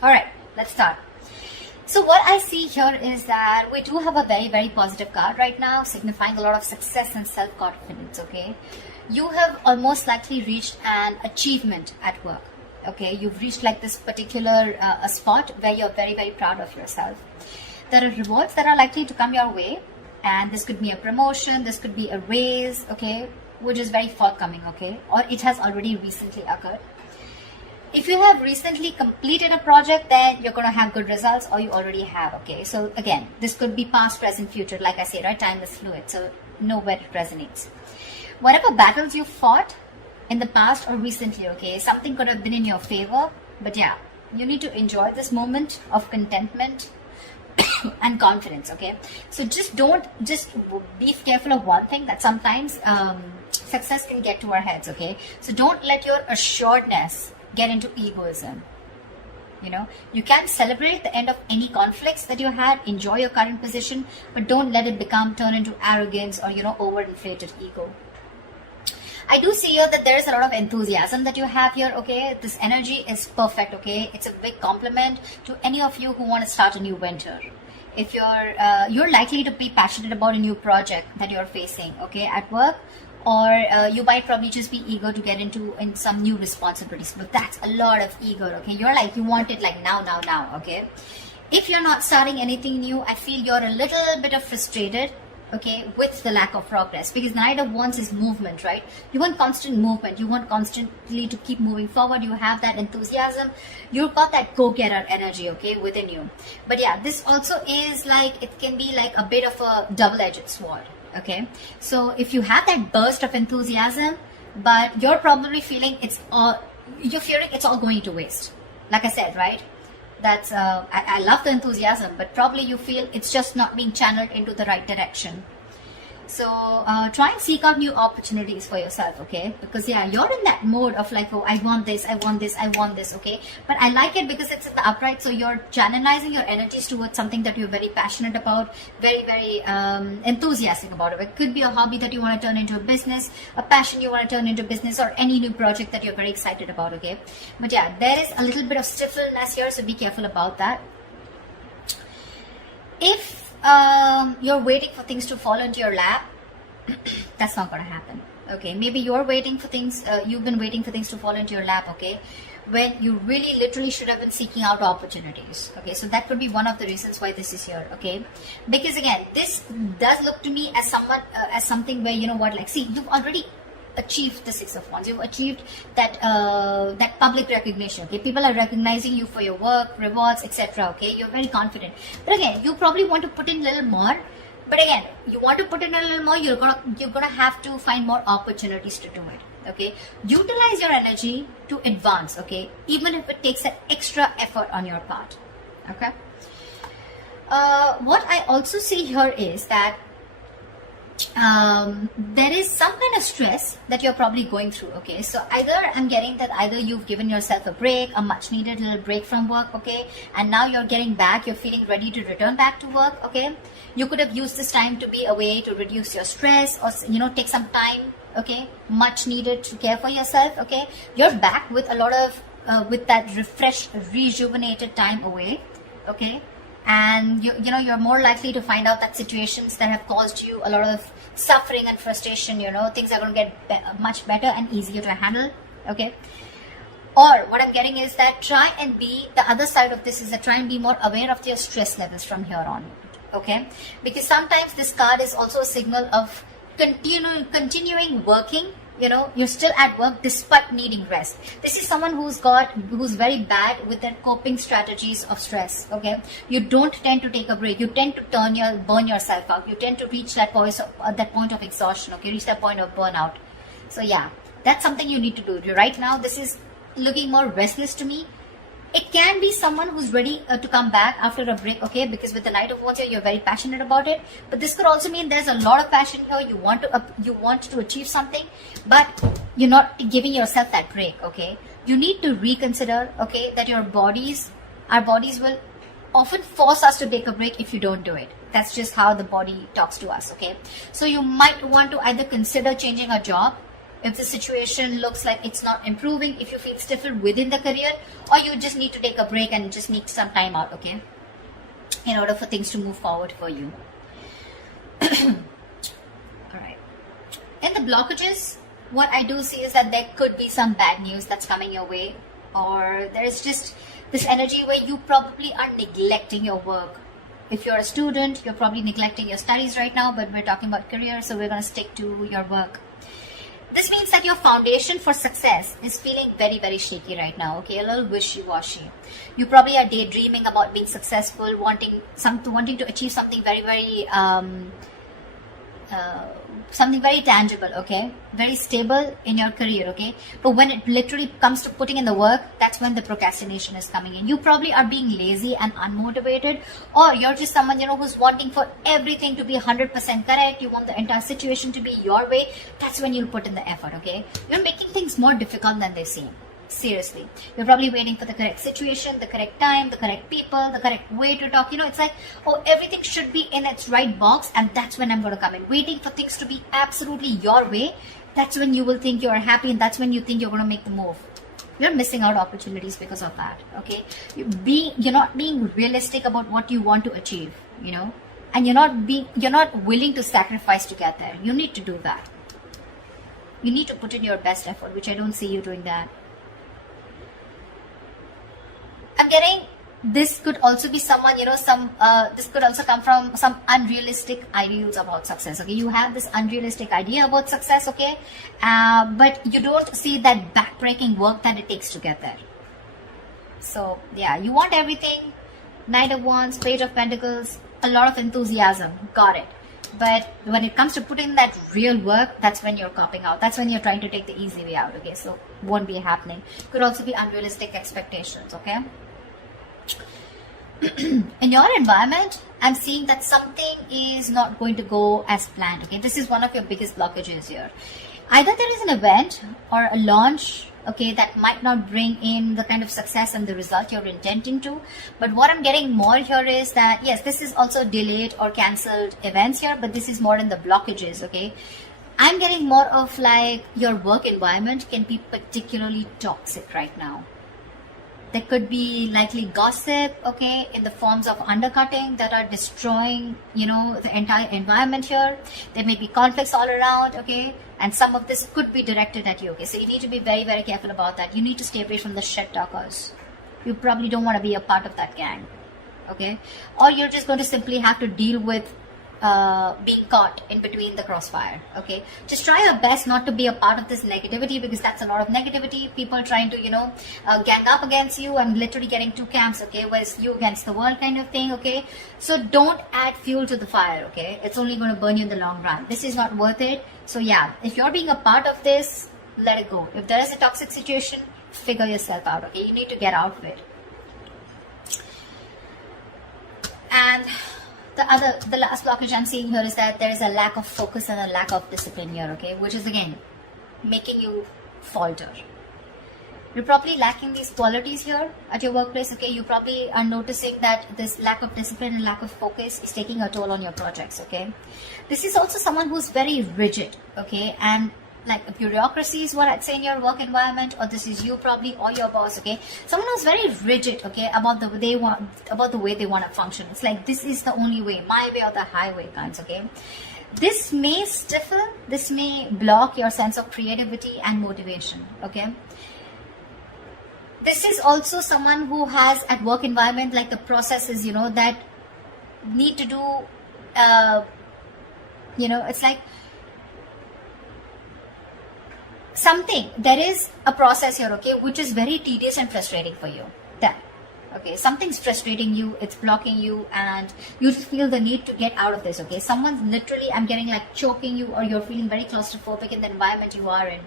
All right, let's start. So what I see here is that we do have a very, very positive card right now, signifying a lot of success and self-confidence, okay? You have almost likely reached an achievement at work, okay? You've reached like this particular a spot where you're very, very proud of yourself. There are rewards that are likely to come your way, and this could be a promotion, this could be a raise, okay? Which is very forthcoming, okay? Or it has already recently occurred. If you have recently completed a project, then you're going to have good results, or you already have, okay? So again, this could be past, present, future. Like I say, right? Time is fluid, so know where it resonates. Whatever battles you fought in the past or recently, okay, something could have been in your favor. But yeah, you need to enjoy this moment of contentment and confidence, okay? So just be careful of one thing, that sometimes success can get to our heads, okay? So don't let your assuredness get into egoism. You know, you can celebrate the end of any conflicts that you had, enjoy your current position, but don't let it turn into arrogance or, you know, overinflated ego. I do see here that there is a lot of enthusiasm that you have here, okay? This energy is perfect, okay? It's a big compliment to any of you who want to start a new venture. If you're likely to be passionate about a new project that you're facing, okay, at work, or you might probably just be eager to get into some new responsibilities, but that's a lot of ego, okay? You're like, you want it like now, okay? If you're not starting anything new, I feel you're a little bit of frustrated, okay, with the lack of progress, because the Knight of Wands is movement, right? You want constant movement, you want constantly to keep moving forward, you have that enthusiasm, you've got that go-getter energy, okay, within you. But yeah, this also is like, it can be like a bit of a double-edged sword. Okay, so if you have that burst of enthusiasm, but you're probably feeling you're fearing it's all going to waste. Like I said, right? That's I love the enthusiasm, but probably you feel it's just not being channeled into the right direction. So try and seek out new opportunities for yourself, okay? Because yeah, you're in that mode of like, oh, I want this, okay? But I like it because it's in the upright, so you're channelizing your energies towards something that you're very passionate about, very, very enthusiastic about it. It could be a hobby that you want to turn into a business, a passion you want to turn into business, or any new project that you're very excited about, okay? But yeah, there is a little bit of stiffness here, so be careful about that. If you're waiting for things to fall into your lap, that's not going to happen, okay? Maybe you're waiting for things, you've been waiting for things to fall into your lap, okay, when you really literally should have been seeking out opportunities, okay? So that could be one of the reasons why this is here, okay? Because again, this does look to me as as something where, you know what, like, see, you've already achieved the Six of Wands. You've achieved that that public recognition, okay? People are recognizing you for your work, rewards, etc., okay? You're very confident. But again, you probably want to put in a little more. But again, you want to put in a little more, you're gonna have to find more opportunities to do it, okay? Utilize your energy to advance, okay? Even if it takes an extra effort on your part, okay? What I also see here is that there is some kind of stress that you're probably going through, okay? So either I'm getting that either you've given yourself a break, a much needed little break from work, okay, and now you're getting back, you're feeling ready to return back to work, okay? You could have used this time to be away to reduce your stress, or, you know, take some time, okay, much needed to care for yourself, okay? You're back with a lot of with that refreshed, rejuvenated time away, okay? And you know, you're more likely to find out that situations that have caused you a lot of suffering and frustration, you know, things are going to get much better and easier to handle, okay? Or what I'm getting is that try and be, the other side of this is that try and be more aware of your stress levels from here on, okay? Because sometimes this card is also a signal of continuing working. You know, you're still at work despite needing rest. This is someone who's very bad with their coping strategies of stress, okay? You don't tend to take a break. You tend to burn yourself out. You tend to reach that point of exhaustion, okay? Reach that point of burnout. So yeah, that's something you need to do. Right now, this is looking more restless to me. It can be someone who's ready to come back after a break, okay? Because with the Knight of Wands here, you're very passionate about it. But this could also mean there's a lot of passion here. You want to achieve something, but you're not giving yourself that break, okay? You need to reconsider, okay, that our bodies will often force us to take a break if you don't do it. That's just how the body talks to us, okay? So you might want to either consider changing a job, if the situation looks like it's not improving, if you feel stifled within the career, or you just need to take a break and just need some time out, okay, in order for things to move forward for you. All right. In the blockages, what I do see is that there could be some bad news that's coming your way, or there's just this energy where you probably are neglecting your work. If you're a student, you're probably neglecting your studies right now, but we're talking about career, so we're going to stick to your work. This means that your foundation for success is feeling very, very shaky right now, okay? A little wishy-washy. You probably are daydreaming about being successful, wanting to achieve something very, very something very tangible, okay, very stable in your career, okay, but when it literally comes to putting in the work, that's when the procrastination is coming in. You probably are being lazy and unmotivated, or you're just someone, you know, who's wanting for everything to be 100% correct. You want the entire situation to be your way. That's when you'll put in the effort, okay? You're making things more difficult than they seem. Seriously, you're probably waiting for the correct situation, the correct time, the correct people, the correct way to talk. You know, it's like, oh, everything should be in its right box, and that's when I'm going to come in. Waiting for things to be absolutely your way, that's when you will think you're happy, and that's when you think you're going to make the move. You're missing out opportunities because of that, okay? You're not being realistic about what you want to achieve, you know, and you're not willing to sacrifice to get there. You need to do that. You need to put in your best effort, which I don't see you doing that. I'm getting this could also be someone, you know, this could also come from some unrealistic ideals about success, okay? You have this unrealistic idea about success, okay? But you don't see that backbreaking work that it takes to get there. So, yeah, you want everything. Knight of Wands, Page of Pentacles, a lot of enthusiasm. Got it. But when it comes to putting that real work, that's when you're copping out. That's when you're trying to take the easy way out, okay? So, won't be happening. Could also be unrealistic expectations, okay? In your environment, I'm seeing that something is not going to go as planned, okay? This is one of your biggest blockages here. Either there is an event or a launch, okay, that might not bring in the kind of success and the result you're intending to. But what I'm getting more here is that, yes, this is also delayed or cancelled events here, but this is more in the blockages, okay? I'm getting more of like your work environment can be particularly toxic right now. There could be likely gossip, okay, in the forms of undercutting that are destroying, you know, the entire environment here. There may be conflicts all around, okay, and some of this could be directed at you, okay. So you need to be very, very careful about that. You need to stay away from the shit talkers. You probably don't want to be a part of that gang, okay, or you're just going to simply have to deal with being caught in between the crossfire, okay? Just try your best not to be a part of this negativity, because that's a lot of negativity. People trying to, you know, gang up against you and literally getting two camps, okay? Whereas you against the world kind of thing, okay? So don't add fuel to the fire, okay? It's only going to burn you in the long run. This is not worth it. So yeah, if you're being a part of this, let it go. If there is a toxic situation, figure yourself out, okay? You need to get out of it. And the last blockage I'm seeing here is that there is a lack of focus and a lack of discipline here, okay, which is again making you falter. You're probably lacking these qualities here at your workplace, okay? You probably are noticing that this lack of discipline and lack of focus is taking a toll on your projects, okay? This is also someone who's very rigid, okay, and like a bureaucracy is what I'd say in your work environment, or this is you probably, or your boss, okay? Someone who's very rigid, okay, about the way they want to function. It's like, this is the only way, my way or the highway kinds, okay? This may stifle, this may block your sense of creativity and motivation, okay? This is also someone who has at work environment, like the processes, you know, that need to do, you know, it's like, something, there is a process here, okay, which is very tedious and frustrating for you. That, okay, something's frustrating you, it's blocking you, and you just feel the need to get out of this, okay? Someone's literally, I'm getting like choking you, or you're feeling very claustrophobic in the environment you are in,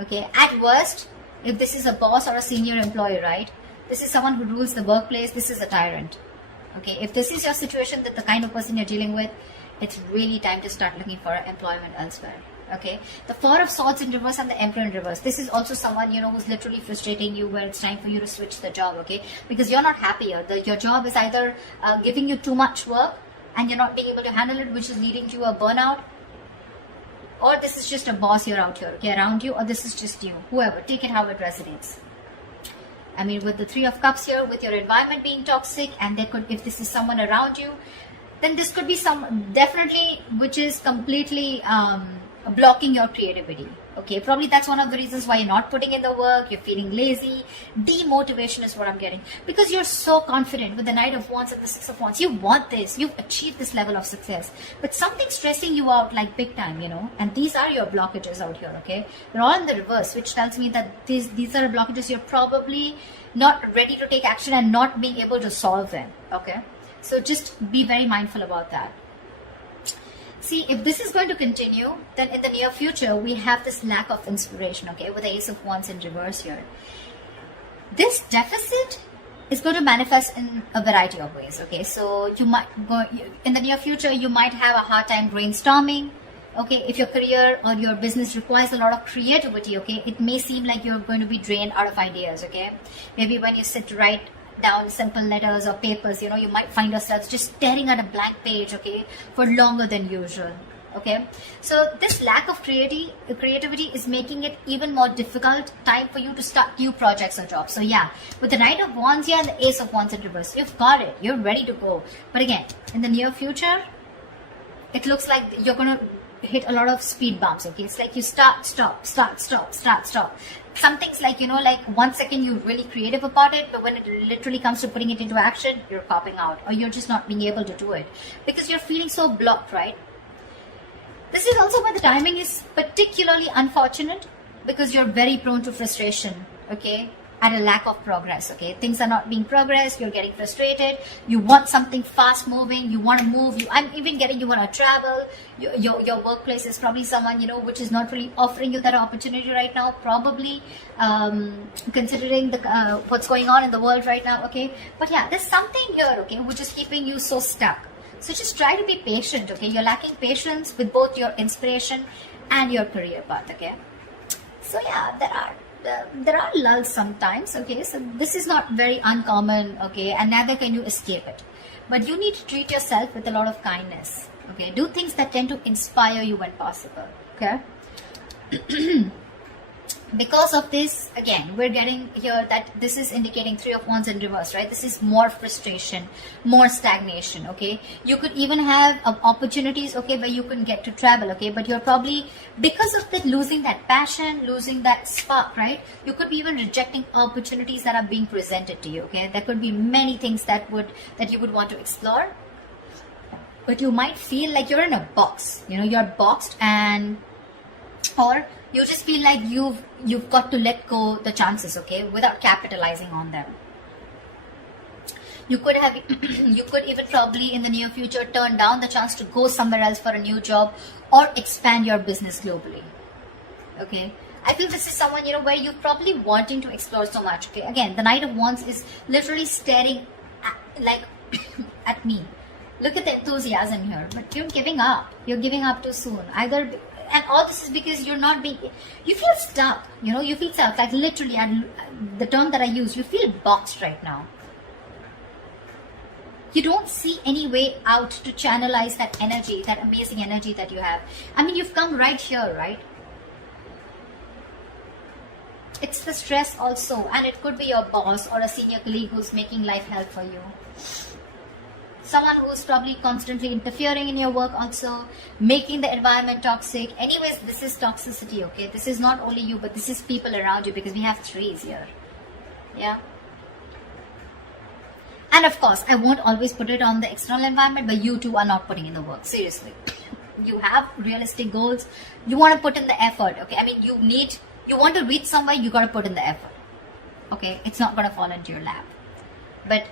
okay? At worst, if this is a boss or a senior employee, right, this is someone who rules the workplace, this is a tyrant, okay? If this is your situation, that the kind of person you're dealing with, it's really time to start looking for employment elsewhere. Okay, the Four of Swords in reverse and the Emperor in reverse. This is also someone, you know, who's literally frustrating you, where it's time for you to switch the job, okay? Because you're not happier. Your job is either giving you too much work and you're not being able to handle it, which is leading to a burnout, or this is just a boss here out here, okay, around you, or this is just you, whoever, take it how it resonates. I mean, with the 3 of Cups here, with your environment being toxic, and there could, if this is someone around you, then this could be some, definitely, which is completely blocking your creativity. Okay, probably that's one of the reasons why you're not putting in the work, you're feeling lazy. Demotivation is what I'm getting. Because you're so confident with the Knight of Wands and the 6 of Wands. You want this, you've achieved this level of success. But something's stressing you out like big time, you know. And these are your blockages out here, okay. They're all in the reverse, which tells me that these are blockages you're probably not ready to take action and not being able to solve them, okay. So just be very mindful about that. See, if this is going to continue, then in the near future, we have this lack of inspiration, okay, with the Ace of Wands in reverse here. This deficit is going to manifest in a variety of ways, okay. So you might go, in the near future, you might have a hard time brainstorming, okay. If your career or your business requires a lot of creativity, okay, it may seem like you're going to be drained out of ideas, okay. Maybe when you sit to write down simple letters or papers, you know, you might find yourselves just staring at a blank page, okay, for longer than usual, okay. So this lack of creativity is making it even more difficult time for you to start new projects or jobs. So yeah, with the Knight of Wands here and the Ace of Wands in reverse, you've got it, you're ready to go. But again, in the near future, it looks like you're gonna hit a lot of speed bumps, okay. It's like you start, stop. Some things like, you know, like 1 second you're really creative about it, but when it literally comes to putting it into action, you're copping out, or you're just not being able to do it because you're feeling so blocked, right? This is also why the timing is particularly unfortunate, because you're very prone to frustration, okay, at a lack of progress, okay. Things are not being progressed, you're getting frustrated, you want something fast moving, you want to move, I'm even getting you want to travel, your workplace is probably someone, you know, which is not really offering you that opportunity right now, probably considering the what's going on in the world right now, okay. But yeah, there's something here, okay, which is keeping you so stuck. So just try to be patient, okay. You're lacking patience with both your inspiration and your career path, okay. So yeah, there are lulls sometimes, okay. So this is not very uncommon, okay, and neither can you escape it. But you need to treat yourself with a lot of kindness, okay. Do things that tend to inspire you when possible, okay. Because of this, again, we're getting here that this is indicating 3 of Wands in reverse, right? This is more frustration, more stagnation, okay? You could even have opportunities, okay, where you can get to travel, okay? But you're probably, because of that, losing that passion, losing that spark, right? You could be even rejecting opportunities that are being presented to you, okay? There could be many things that you would want to explore, but you might feel like you're in a box, you know, you're boxed, and or you just feel like you've got to let go the chances, okay, without capitalizing on them. You could have you could even probably in the near future turn down the chance to go somewhere else for a new job or expand your business globally, okay. I feel this is someone, you know, where you're probably wanting to explore so much, okay. Again, the Knight of Wands is literally staring at me. Look at the enthusiasm here, but you're giving up. You're giving up too soon. And all this is because you feel stuck, you know, you feel stuck, like literally, and the term that I use, you feel boxed right now. You don't see any way out to channelize that energy, that amazing energy that you have. I mean, you've come right here, right? It's the stress also, and it could be your boss or a senior colleague who's making life hell for you. Someone who's probably constantly interfering in your work also, making the environment toxic. Anyways, this is toxicity, okay? This is not only you, but this is people around you, because we have 3s here. Yeah. And of course, I won't always put it on the external environment, but you too are not putting in the work. Seriously. You have realistic goals. You want to put in the effort, okay? I mean, you want to reach somewhere, you got to put in the effort. Okay? It's not going to fall into your lap. But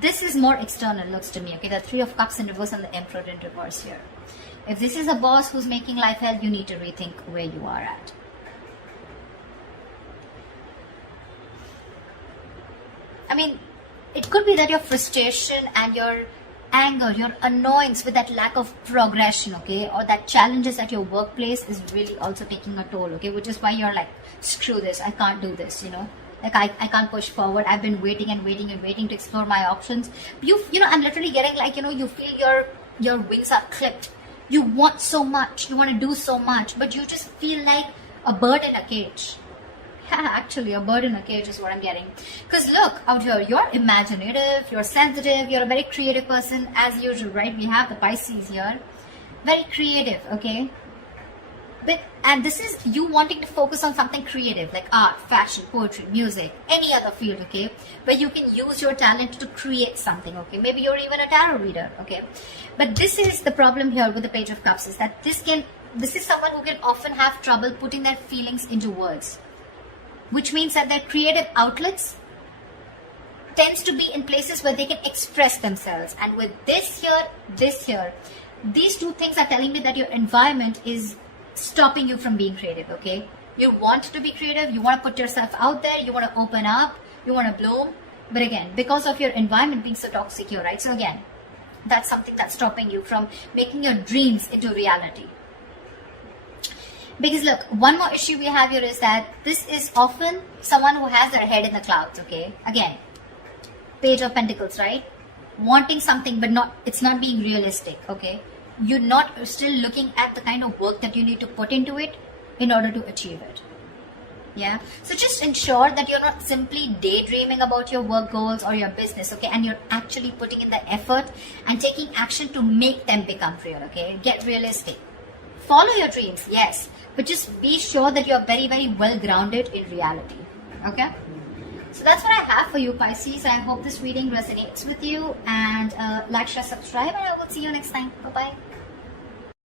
this is more external, looks to me, okay? The 3 of Cups in reverse and the Emperor in reverse here. If this is a boss who's making life hell, you need to rethink where you are at. I mean, it could be that your frustration and your anger, your annoyance with that lack of progression, okay, or that challenges at your workplace is really also taking a toll, okay, which is why you're like, screw this, I can't do this, you know. Like I can't push forward. I've been waiting to explore my options. You know, I'm literally getting like, you know, you feel your wings are clipped You want so much, you want to do so much, but you just feel like a bird in a cage. Actually, a bird in a cage is what I'm getting. Because look, out here, you're imaginative, you're sensitive, you're a very creative person as usual, right? We have the Pisces here. Very creative, okay? And this is you wanting to focus on something creative like art, fashion, poetry, music, any other field, okay? Where you can use your talent to create something, okay? Maybe you're even a tarot reader, okay? But this is the problem here with the Page of Cups, is that this is someone who can often have trouble putting their feelings into words. Which means that their creative outlets tends to be in places where they can express themselves. And with this here, these two things are telling me that your environment is stopping you from being creative, okay? You want to be creative, you want to put yourself out there, you want to open up, you want to bloom. But again, because of your environment being so toxic here, right? So again, that's something that's stopping you from making your dreams into reality. Because look, one more issue we have here is that this is often someone who has their head in the clouds, okay? Again, Page of Pentacles, right? Wanting something, but it's not being realistic, okay? You're not still looking at the kind of work that you need to put into it in order to achieve it. Yeah. So just ensure that you're not simply daydreaming about your work goals or your business, okay? And you're actually putting in the effort and taking action to make them become real, okay? Get realistic. Follow your dreams, yes, but just be sure that you're very, very well grounded in reality, okay? So that's what I have for you, Pisces. I hope this reading resonates with you, and like, share, subscribe, and I will see you next time. Bye-bye.